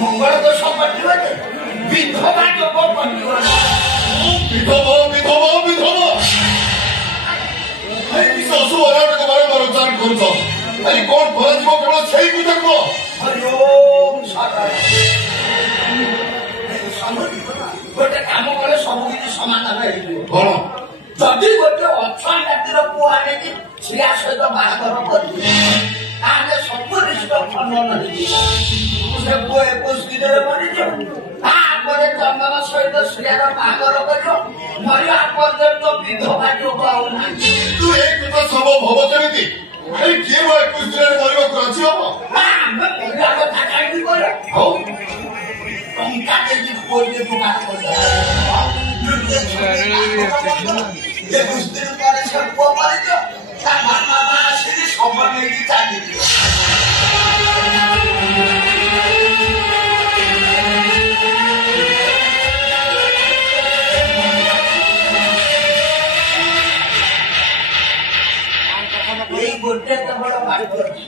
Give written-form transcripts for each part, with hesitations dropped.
मंगल तो सब विधवा जोग विधवा विधवा विधवा ଶାଶୁ ବାରଟାକୁ ବାରମ୍ବାର ଉଚ୍ଚାରଣ କରୁଛ ଆଜି କଣ କରାଯିବ କେବଳ ସେଇକୁ ଦେଖ ଗୋଟେ କାମ କଲେ ସବୁ କିଛି ସମାଧାନ ହେଇଯିବ କଣ ଯଦି ଗୋଟେ ଅଛୁଆ ଜାତିର ପୁଅ ଆଣିକି ଝିଆ ସହିତ ବାହାଘର କରିବ ତାହେଲେ ସବୁ ରିଷ୍ଟ ଖଣ୍ଡନ ହେଇଯିବ ସେ ପୁଅ 21 ଦିନରେ ମରିଯିବ ତାପରେ ଚନ୍ଦନ ସହିତ ଶ୍ରୀୟାର ବାହାଘର କରିବ ମରିବା ପର୍ଯ୍ୟନ୍ତ ବିଧବା ଯୋଗ ଆଉ ନାହିଁ ତୁ ଏଇ କଥା ସମ୍ଭବ ହବ କେମିତି କିଏ 21 ଦିନରେ ମରିବାକୁ ରାଜି ହବ ଆମେ ମରିବା କଥା କାହିଁକି କରେ ହଉ ଟଙ୍କା ଦେଇକି ପୁଅଟିଏ ଦୋକାନ କରିଦେବା 21 ଦିନ ପରେ ସେ ପୁଅ ମରିଯିବ ତା ବାପା ମା ଆସିକି ଖବର ନେଇକି ଚାଲିଯିବ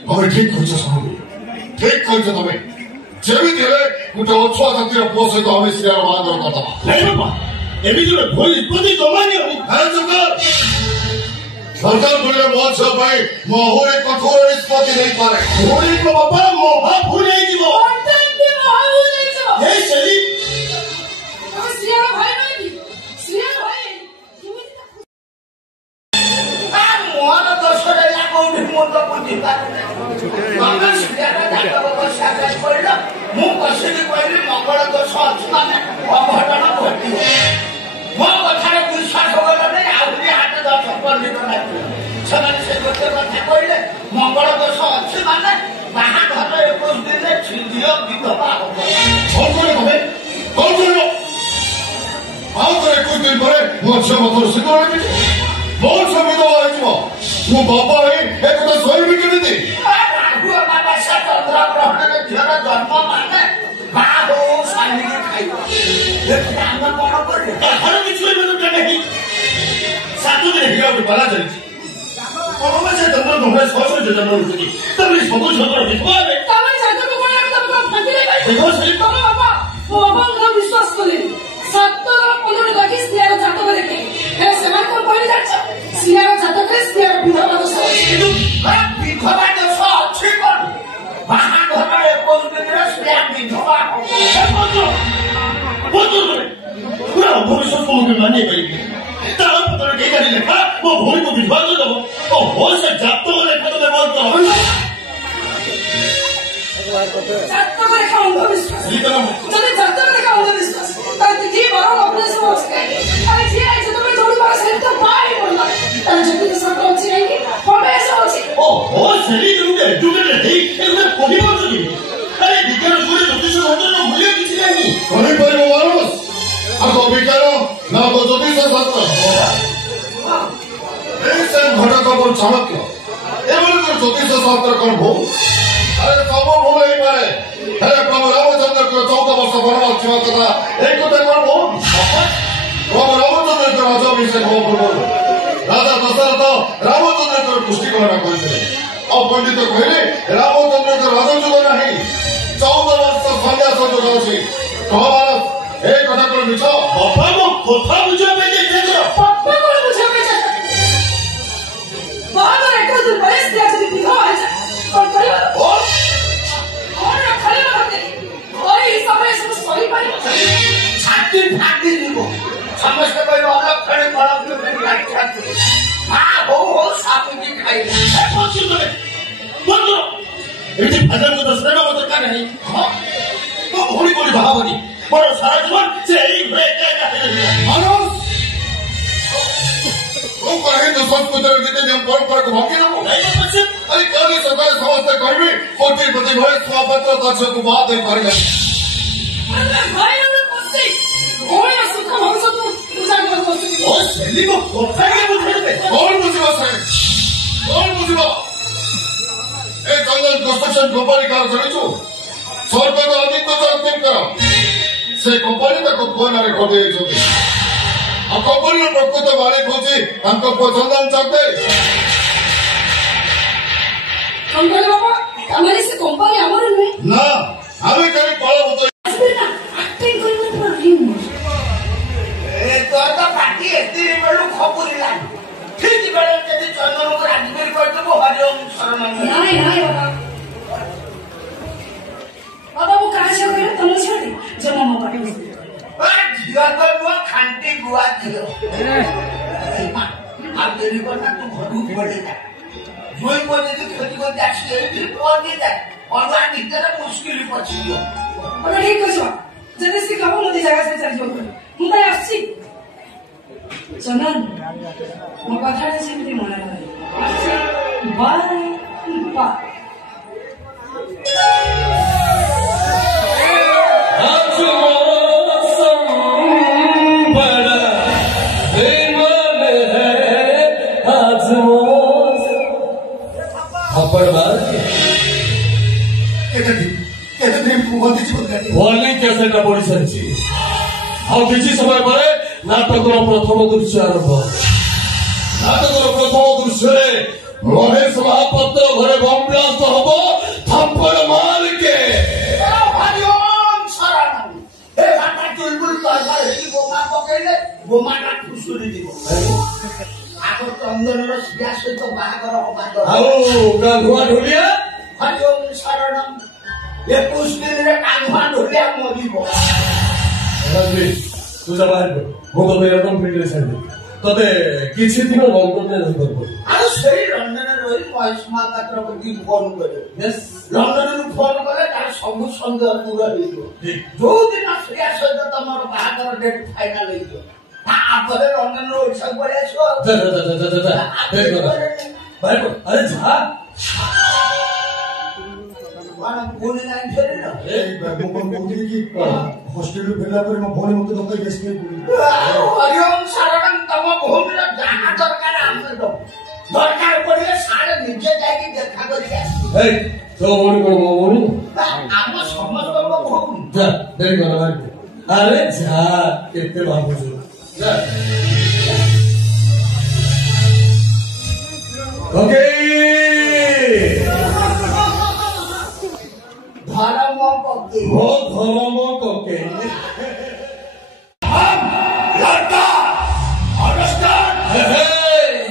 তুমি ঠিক করছ ঠিক করছ তুমি যেমিতি হলে গোটে অছুয়া জাতির পুଅ সହିତ ଆମେ ଶ୍ରୀୟାର ବାହାଘର କରିଦେବା ଏମିତି ବିପତ୍ତି ଜମାନି ସରକାର ବୋଲିଲେ ମୋ ଝିଅ ପାଇଁ ମୋ ଆହୁରି କଠୋର ନିଷ୍ପତ୍ତି ନେଇପାରେ ଭଉଣୀଙ୍କ ବାପା ମହା ଭୁଲ ହେଇଯିବ ମୋର ଦୋଷରେ କୋଉଠି ମୁଣ୍ଡ ବୁଝିପାରୁନି ମୁଁ କଷିକି କହିଲି ମଙ୍ଗଳ ଦୋଷ ଅଛି ମାନେ ଅଘଟଣ ଘଟିବ ମୋ କଥାରେ ବିଶ୍ୱାସ କଲ ନାହିଁ ଆହୁରି 8-10 ପଣ୍ଡିତ ଲାଗିବ ସେମାନେ ସେ ଗୋଟେ କଥା କହିଲେ ମଙ୍ଗଳ ଦୋଷ ଅଛି ମାନେ ବାହାଘର 21 ଦିନରେ ଝିଅ ବିଧବା ହବ କଣ କରିବ କଣ କରିବ ଆଉ 21 ଦିନ ପରେ ମୋ ଝିଅ ମତର ଶୀଘ୍ର ହେଇଯିବ ମୋର ଝିଅ ବିଧବା ହେଇଯିବ ମୁଁ ବାପା ହେଇ ଏକଥା ଶୋଇବି କେମିତି ଚନ୍ଦ୍ରଗ୍ରହଣରେ ଝିଅର ଜନ୍ମ ମାନେ ମା ହଉ ସ୍ୱାମୀକି ଖାଇବ ଆମେ କଣ କରିବୁ କାହାର କିଛି ନାହିଁ 7 ଦିନ ହେଇଗଲା ଗୋଟେ ପାଲା ଚାଲିଛି ସେ ଚନ୍ଦ୍ରଗ୍ରହଣରେ ଶହ ଜନ୍ମ ହଉଛନ୍ତି ତମେ ସବୁ ଝିଅର ବିଧବା ହେବେ ବିଶ୍ୱାସ କଲେ 7 15 ଲାଗି ଶ୍ରୀୟାର ଜାତକ ଦେଖେ ସେମାନେ କଣ କହିଲେ ଜାଣିଛ ଶ୍ରୀୟାର ଜାତକରେ ଶ୍ରୀୟାର ବିଧବା ଦୋଷ ବିଧବା ଦୋଷ ଅଛି କଣ ବାହାଘର 21 ଦିନରେ ଶ୍ରୀୟା ବିଧବା ପୁରା ଭବିଷ୍ୟତ ମୁଁ ମାନି ପାରିବି ତାର ପତ୍ର କେହି ଜାଣିଲେ ମୋ ଭଉଣୀକୁ ବିଧବା କରିଦେବ ଓ ସେ ଜାତକ ଲେଖା ତ ବ୍ୟବହାର କର ଜାତକ ଲେଖା ଅନ୍ଧବିଶ୍ୱାସ ଯଦି ଜାତକ ଲେଖା ଅନ୍ଧବିଶ୍ୱାସ ତାହେଲେ ଯିଏ ବର ଅପରେସନ ଅଛି କାହିଁକି ତାହେଲେ ଯିଏ ଯେତେବେଳେ ଯୋଉଠି ପାର ସେଠି ତ ପାଇ ପଡିଲା ତାହେଲେ ଯଦି ସତ ଅଛି କାହିଁକି ପ୍ରବେଶ ଅଛି ଓହୋ ସେଠି ଯୋଉଠି ଏଜୁକେଟେଡ ହେଇ ଏଗୁଡ଼ା ପଢି ପାରୁଛନ୍ତି ଆରେ ବିଜ୍ଞାନ ସ୍କୁଲରେ ଜ୍ୟୋତିଷ ଶାସ୍ତ୍ରର ମୂଲ୍ୟ କିଛି ନାହିଁ କହିପାରିବ ମାନସ ଆଗ ବିଜ୍ଞାନ ନା ଜ୍ୟୋତିଷ ଶାସ୍ତ୍ର ସେ ଘଟକ ମୋର ଚାଣକ୍ୟ ଏମାନଙ୍କର ଜ୍ୟୋତିଷ ଶାସ୍ତ୍ର କଣ ଭୁଲ ଆରେ ସବୁ ଭୁଲ ହେଇପାରେ ହେଲେ ପ୍ରଭୁ ରାମଚନ୍ଦ୍ରଙ୍କର 14 ବର୍ଷ ବନବାସ ଥିବା କଥା ଏଇ କଥା କଣ ଭୁଲ ପ୍ରଭୁ ରାମଚନ୍ଦ୍ରଙ୍କ ରାଜାଭିଷେକ ହବ ପୂର୍ବରୁ ରାଜା ଦଶରଥ ରାମଚନ୍ଦ୍ରଙ୍କର ପୁଷ୍ଟିକରଣ କରିଥିଲେ ଆଉ ପଣ୍ଡିତ କହିଲେ ରାମଚନ୍ଦ୍ରଙ୍କ ରାଜଯୁଗ ନାହିଁ 14 ବର୍ଷ ସନ୍ନ୍ୟାସ ଯୁଗ ଅଛି କହବାର এই কথা কଣ ମିଛ ବାପା ମୋ କଥା ବୁଝିବା ପାଇଁ ଯାଇଥିଲେ ବାପା କଣ ବୁଝିବା ପାଇଁ ଯାଇଥିଲେ ବାହାଘର 21 ଦିନ ପରେ ଶ୍ରୀୟା ଯଦି ବିଧବା ହେଇଯାଏ କଣ କରିବା କଣ ଖାଇବା ମୋତେ ଘରେ ହିସାବରେ ସବୁ ସରିପାରିବ ଛାତି ଫାଟି ଯିବ ସମସ୍ତେ କହିବେ ଅଲକ୍ଷଣୀ ବଳକ୍ଷଣୀ ଲାଗିଛନ୍ତି ମା ହଉ ହଉ ସାପୁଟି ଖାଇଲେ ଏଠି ଭାଜା ମତ ଶ୍ରେଣ ମତ ଦରକାର ନାହିଁ ମୋ ଭଉଣୀ କୋଉଠି ବାହାବନି ମୋର ସାରା ଜୀବନ ସେ ଏଇ ହିନ୍ଦୁ ସଂସ୍କୃତିର ନୀତି ନିୟମ ପରମ୍ପରାକୁ ଭଙ୍ଗି ନେବୁ ଆରେ କାଲି ସକାଳେ ସମସ୍ତେ କହିବେ କୋଟିପତି ଘରେ ଛୁଆପତ୍ର ତା ଝିଅକୁ ବାହା ଦେଇପାରିଲେ କଣ ବୁଝିବ ସେ କଣ ବୁଝିବ ଏ ଚନ୍ଦନ କନଷ୍ଟ୍ରକ୍ସନ କମ୍ପାନୀ କାହାର ଜାଣିଛୁ ସ୍ୱର୍ଗତ ଆଦିତ୍ୟ ଅନ୍ତିମକର ସେ କମ୍ପାନୀ ତାକୁ ପୁଅ ନାଁରେ କରିଦେଇଛନ୍ତି ଆଉ କମ୍ପାନୀର ପ୍ରକୃତ ମାଲିକ ହଉଛି ତାଙ୍କ ପୁଅ ଚନ୍ଦନ ଚକଦେ अंकल बाबा हमारे से कंपनी आमर नहीं ना हमें कभी कॉल होता है ना एक्टिंग कोई मत रही ए तो पार्टी एती बेलू खपुरी लाग ठीक बेले जदी चंदन को राजबीर कर देबो हरिओम शरण नहीं नहीं बाबा बाबा वो कहां से गए तुम छोड़ जो मामा पाटी झिया तो वो खांटी गुआ दियो अब तेरी को ना तू घरू पड़े जा जोई को जदी खेती को जासी एठी पहुंच जाए और वहां निकले मुश्किल पछियो अरे ठीक कछो जदी से कहो नदी जगह से चल जो मु तो आसी चंदन मो कथा से सेमती मन लागे बाय बाय वार्निंग कैसेटा पड़ी सारी ଆଉ କିଛି ସମୟ ପରେ ନାଟକର ପ୍ରଥମ ଦୃଶ୍ୟ ଆରମ୍ଭ। ନାଟକର ପ୍ରଥମ ଦୃଶ୍ୟରେ ମହେଶ ମହାପାତ୍ର ଘରେ ବମ୍ ବ୍ଲାଷ୍ଟ ହବ ଥାପଡ଼ ମାରିକେ हरिओम शरण ए घाटा चुलबुल तलवार हेली बोमा पकेले बोमाटा खुसुरी दिबो आगो चंदनर सिया सहित बाहागर हबाद ଆଉ ଗାଧୁଆ ଢୋଲିଆ हरिओम शरण 21 दिन रे कान्हा ढोलिया मरिबो तुझा बाहेर ମୁଁ ତତେ ଏକଦମ ଫିଲ୍ଡରେ ଛାଡ଼ିଦେବି ତତେ କିଛି ଦିନ ଲଣ୍ଡନରେ ରହିବାକୁ ପଡ଼ିବ। ଆଉ ସେଇ ଲଣ୍ଡନରେ ରହି ମହେଶ ମହାପାତ୍ର ପ୍ରତି ଫୋନ କରିବ ଲଣ୍ଡନରୁ ଫୋନ କଲେ ତାର ସବୁ ସନ୍ଦେହ ଦୂର ହେଇଯିବ ଯୋଉ ଦିନ ଶ୍ରେୟା ସହିତ ତମର ବାହାଘର ଡେଟ୍ ଫାଇନାଲ ହେଇଯିବ ତାପରେ ଲଣ୍ଡନରୁ ଓଡିଶାକୁ ପଳେଇ ଆସିବ ଆରେ ଯା କଣ ପୁଣି ନାହିଁ ଫେରିଲ हॉस्टेल फेरला पर मो फोन मते धक्का गेस के हरिओम शरण तम भूमिर जहाँ दरकार आमे दो दरकार पड़िले सारे निजे जाके देखा करिके ए तो मोनी को मोनी आम समस्त भूमि जा देरी कर अरे जा केते भाबुछु जा ओके धर्म पके वो धर्म पके हम लड़का अंडरस्टैंड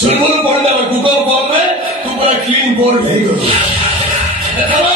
चुलबुल पड़ना कुकर बॉल में तू पूरा क्लीन बोर्ड नहीं करो